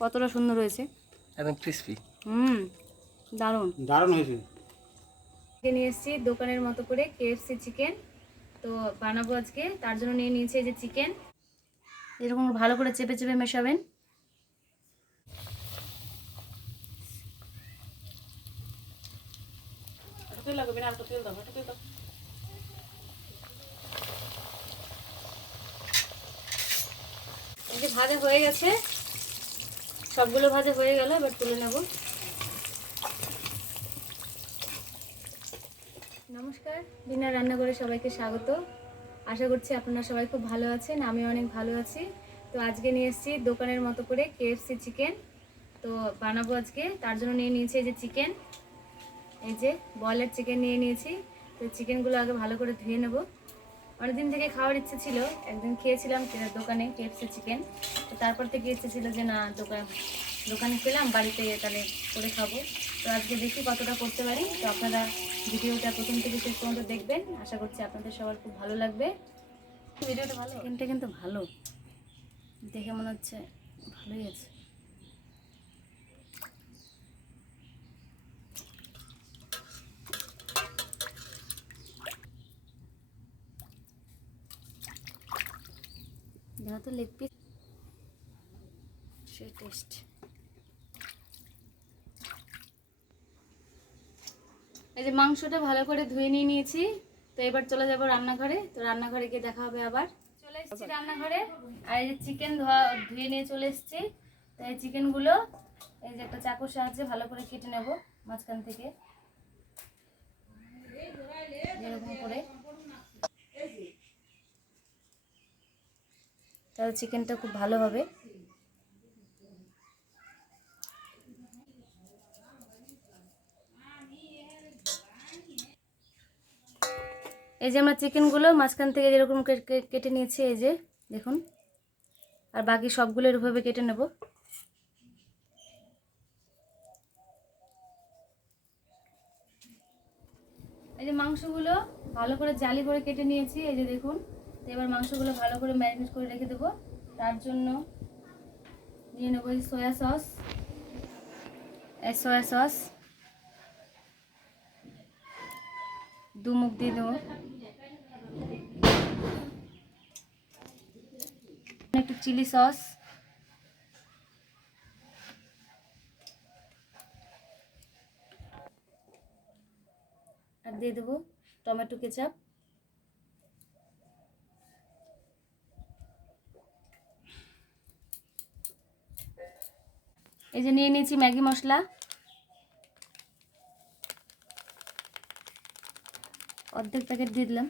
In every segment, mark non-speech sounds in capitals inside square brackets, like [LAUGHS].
কতটা সুন্দর হয়েছে? একদম ক্রিসপি হুম দারুণ। দারুণ হয়েছে। আজকে নিয়ে এসেছি দোকানের মতো করে কেএফসি চিকেন তো বানাবো আজকে। তার জন্য নিয়ে নিয়েছি এই যে চিকেন এরকম ভালো করে চেপে চেপে মেশাবেন। এই যে ভাজা হয়ে গেছে। সবগুলো ভাজা হয়ে গেল, এবার তুলে নেব। নমস্কার, বিনা রান্নাঘরে সবাইকে স্বাগত। আশা করছি আপনারা সবাই খুব ভালো আছেন আমি অনেক ভালো আছি। তো আজকে নিয়ে এসেছি দোকানের মতো করে কেএফসি চিকেন তো বানাবো আজকে, তার জন্য নিয়ে নিয়েছি এই যে চিকেন এই যে বয়লার চিকেন নিয়ে নিয়েছি। তো চিকেনগুলো আগে ভালো করে ধুয়ে নেব। অনেকদিন থেকে খাওয়ার ইচ্ছে ছিল। একদিন খেয়েছিলাম দোকানে কেএফসি চিকেন তো তারপর থেকে ইচ্ছে ছিল যে না দোকান দোকানে খেলাম বাড়িতে তাহলে করে খাব। তো আজকে দেখি কতটা করতে পারি। তো আপনারা ভিডিওটা প্রথম থেকে শেষ পর্যন্ত দেখবেন। আশা করছি আপনাদের সবার খুব ভালো লাগবে। ভিডিওটা ভালো? চিকেনটা কিন্তু ভালো। দেখে মনে হচ্ছে ভালোই আছে। তো লেগ পিস সে টেস্ট এই যে মাংসটা ভালো করে ধুয়ে নিয়ে নিয়েছি, তো এবার চলে যাব রান্নাঘরে। তো রান্নাঘরে গিয়ে দেখা হবে আবার। চলে এসেছি রান্নাঘরে। আর এই যে চিকেন ধোয়া, ধুয়ে নিয়ে চলে এসেছি। তো এই চিকেনগুলো এই যে একটা চাকুর সাহায্যে ভালো করে কেটে নেব মাঝখান থেকে। এরকম করে। তাহলে চিকেনটা খুব ভালো হবে। এই যে আমরা চিকেনগুলো মাঝখান থেকে যেরকম কেটে নিয়েছি, এই যে দেখুন। আর বাকি সবগুলো এরভাবে কেটে নেব। এই যে মাংসগুলো ভালো করে জালি করে কেটে নিয়েছি, এই যে দেখুন। এবার মাংসগুলো ভালো করে ম্যারিনেট করে রেখে দেবো। তার জন্য নিয়ে নেব সয়া সস। এই সয়া সস। দু মুখ দিয়ে দেবো। একটু চিলি সস। আর দিয়ে দেবো টমেটো কেচাপ। এই যে নিয়ে নিয়েছি ম্যাগি মশলা। অর্ধেক প্যাকেট দিয়ে দিলাম।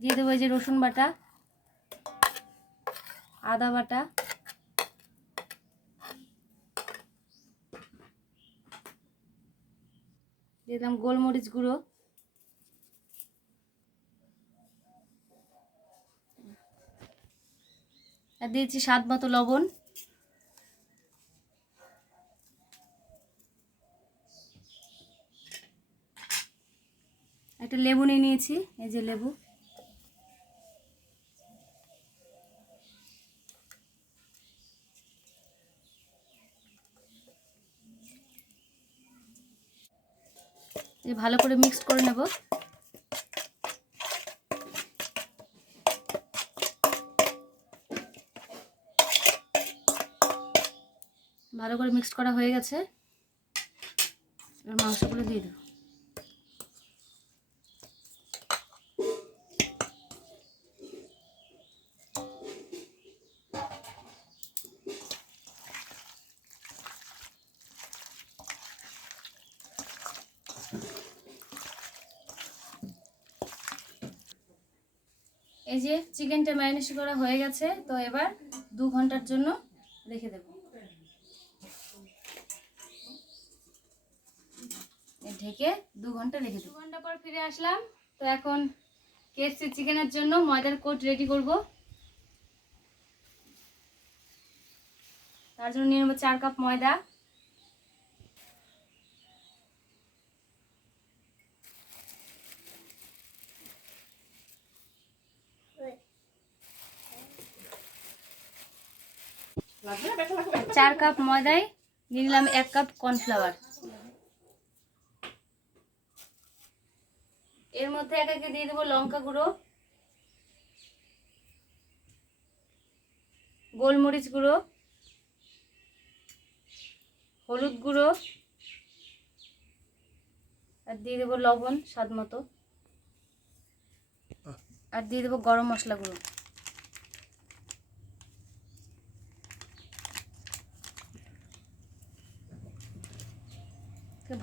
দিয়ে দেবো এই যে রসুন বাটা, আদা বাটা। দিয়ে দিলাম গোলমরিচ গুঁড়ো। দিয়েছি স্বাদ মতো লবণ। একটা লেবু নিয়ে নিয়েছি, এই যে লেবু। ভালো করে মিক্সড করে নেব। ভালো করে মিক্সড করা হয়ে গেছে। এবার মাংসগুলো দিয়ে দেবো। এই যে চিকেনটা ম্যারিনেশন করা হয়ে গেছে, তো এবার দু ঘণ্টার জন্য রেখে দেব। ঢেকে দু ঘণ্টা রেখে দু ঘণ্টা পর ফিরে আসলাম। তো এখন কেএফসি চিকেনের জন্য ময়দার কোট রেডি করব। তার জন্য নিয়ে নেব চার কাপ ময়দা। চার কাপ ময়দায় নিয়ে নিলাম এক কাপ কর্নফ্লাওয়ার এর মধ্যে এক একে দিয়ে দেবো লঙ্কা গুঁড়ো গোলমরিচ গুঁড়ো হলুদ গুঁড়ো আর দিয়ে দেবো লবণ স্বাদ মতো। আর দিয়ে দেবো গরম মশলা গুঁড়ো।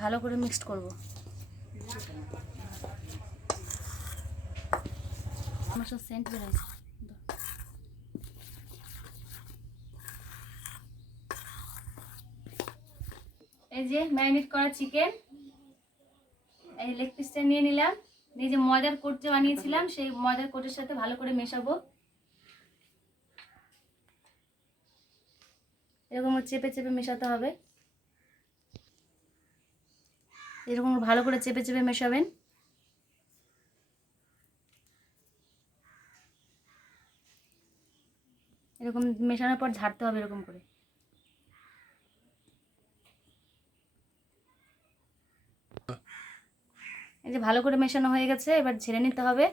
ভালো করে মিক্সড করব। সব সেন্ট বেরোচ্ছে এই যে ম্যারিনেট করা চিকেন, এই লেগ পিসটা নিয়ে নিলাম। এই যে ময়দার কোট যে বানিয়েছিলাম, সেই ময়দার কোটের সাথে ভালো করে মেশাবো। এরকম চেপে চেপে মেশাতে হবে। এরকম ভালো করে চেপে চেপে মেশাবেন। এরকম মেশানোর পর ঝাড়তে হবে এরকম করে। এই যে ভালো করে মেশানো হয়ে গেছে, এবার ঝেড়ে নিতে হবে।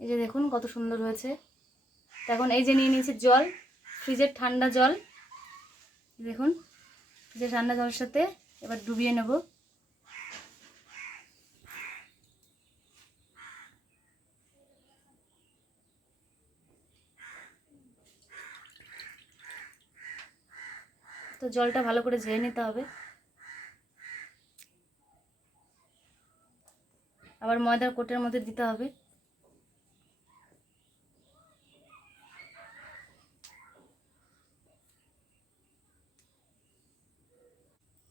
এই যে দেখুন কত সুন্দর হয়েছে। এখন এই যে নিয়ে নিয়েছি জল, ফ্রিজের ঠান্ডা জল। দেখুন যে ঠান্ডা জলের সাথে এবার ডুবিয়ে নেব। তো জলটা ভালো করে ঝেড়ে নিতে হবে। আবার ময়দার কোটের মধ্যে দিতে হবে।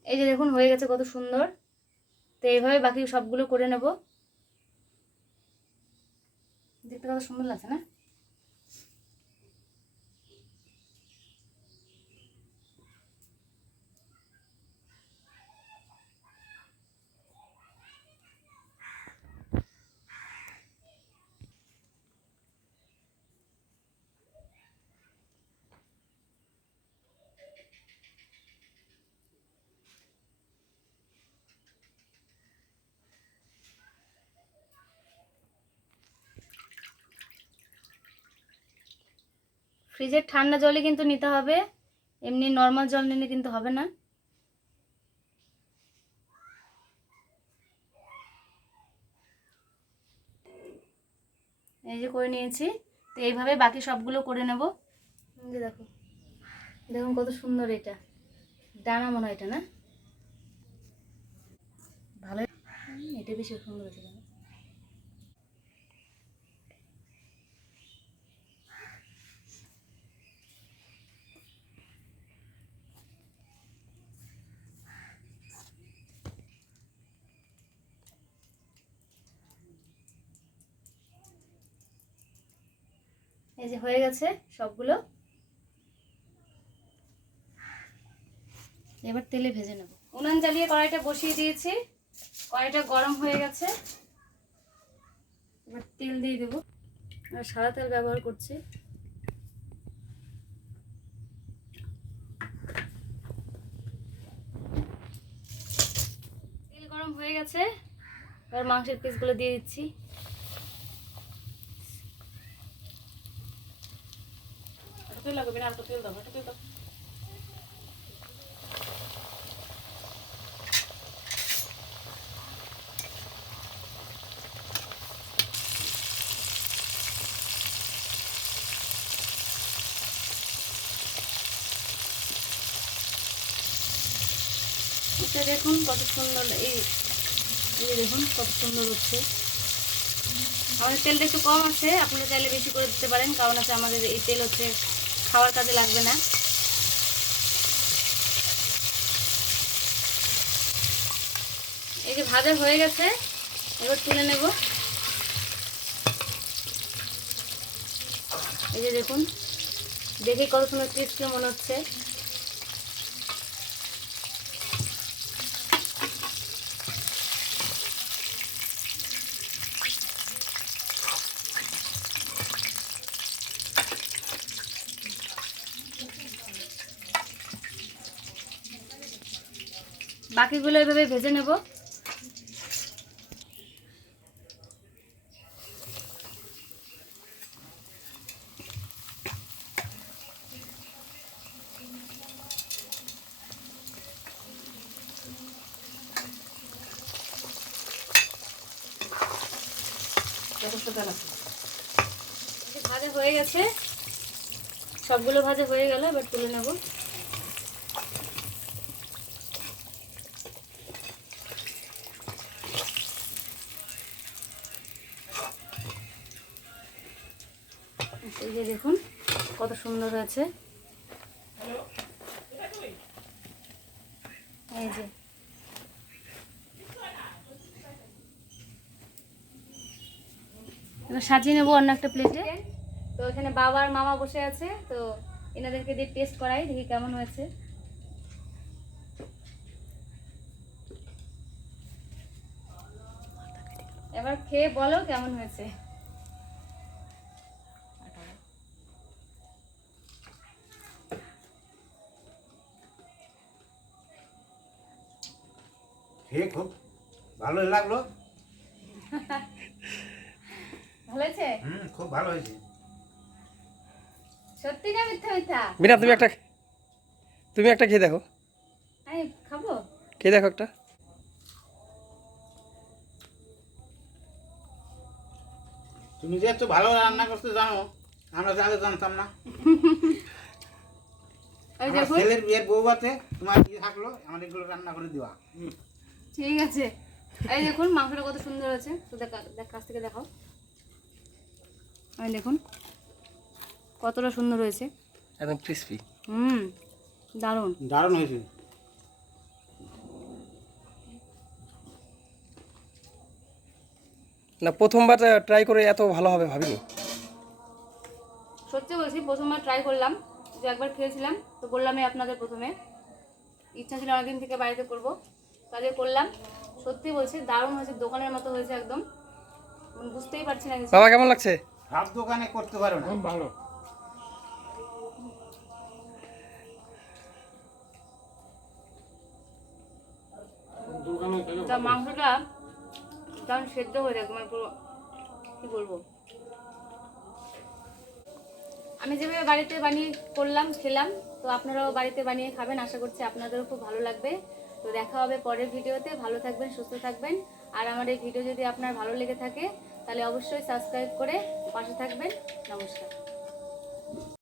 এই যে দেখুন, হয়ে গেছে কত সুন্দর। তো এইভাবে বাকি সবগুলো করে নেব। দেখতে কত সুন্দর লাগছে না? ফ্রিজের ঠান্ডা জলই কিন্তু নিতে হবে। এমনি নর্মাল জল নিলে কিন্তু হবে না। এই যে করে নিয়েছি। তো এইভাবে বাকি সবগুলো করে নেব। দেখো। দেখুন কত সুন্দর এটা। ডানা মনে হয় এটা, না? ভালো। এটা বেশি সুন্দর হয়েছে দেখো। এই যে হয়ে গেছে সবগুলো। এবার তেলে ভেজে নেব। উনান জ্বালিয়ে কড়াইটা বসিয়ে দিয়েছি। কড়াইটা গরম হয়ে গেছে। এবার তেল দিয়ে দেবো। আর সাদা তেল ব্যবহার করছি। তেল গরম হয়ে গেছে। এবার মাংসের পিসগুলো দিয়ে দিচ্ছি। একটু তেল দেখুন কত সুন্দর এই এই দেখুন কত সুন্দর হচ্ছে। আমাদের তেলটা একটু কম আছে, আপনারা চাইলে বেশি করে দিতে পারেন, কারণ আছে আমাদের এই তেল হচ্ছে খাওয়ার কাজে লাগবে না। এই যে ভাজা হয়ে গেছে, এবার তুলে নেব। এই যে দেখুন, দেখে কত সুন্দর ক্রিস্পি মনে হচ্ছে। বাকিগুলো এভাবে ভেজে নেব। ভাজা হয়ে গেছে। সবগুলো ভাজা হয়ে গেল এবার তুলে নেব। যে দেখুন, কত সুন্দর হয়েছে। এই যে। সাজিয়ে নেব অন্য একটা প্লেটে তো এখানে বাবা আর মামা বসে আছে, তো এনাদেরকে দিয়ে টেস্ট করাই, দেখি কেমন হয়েছে। এবার খেয়ে বলো কেমন হয়েছে। খেয়ে খুব ভালোই লাগল। ভালো হয়েছে? হুম খুব ভালো হয়েছে। সত্যি না মিথ্যা মিথ্যা? বিনা তুমি একটা তুমি একটা খেয়ে দেখো। আমি খাব? খেয়ে দেখো একটা। তুমি যে এত ভালো রান্না করতে জানো আমরা তো আগে জানতাম না। [LAUGHS] ছেলের বিয়ের বউ আছে তোমার কি থাকল আমার এগুলো রান্না করে দেওয়া ঠিক আছে। এই দেখুন মাংসটা কত সুন্দর হয়েছে। তো দেখা কাছ থেকে দেখাও। এই দেখুন কতটা সুন্দর হয়েছে। একদম ক্রিসপি হুম দারুণ। দারুণ হয়েছে। না প্রথমবার ট্রাই করে এত ভালো হবে ভাবিনি। সত্যি বলছি প্রথমবার ট্রাই করলাম। যে একবার খেয়েছিলাম তো বললামই আপনাদের প্রথমে। ইচ্ছা ছিল অনেকদিন থেকে বাড়িতে করব। কাজে করলাম। সত্যি বলছি দারুণ হয়েছে দোকানের মতো হয়েছে একদম। মানে বুঝতেই পারছি না বাবা কেমন লাগছে? সব দোকানে করতে পারো না। ভালো। তা মাংসটা দারুণ সেদ্ধ হয়ে যায় মানে পুরো কী বলব? আমি যেভাবে বাড়িতে বানিয়ে করলাম খেলাম তো আপনারাও বাড়িতে বানিয়ে খাবেন আশা করছি আপনাদেরও খুব ভালো লাগবে। তো দেখা হবে পরের ভিডিওতে। ভালো থাকবেন, সুস্থ থাকবেন। আর আমার এই ভিডিও যদি আপনার ভালো লেগে থাকে, তাহলে অবশ্যই সাবস্ক্রাইব করে পাশে থাকবেন। নমস্কার।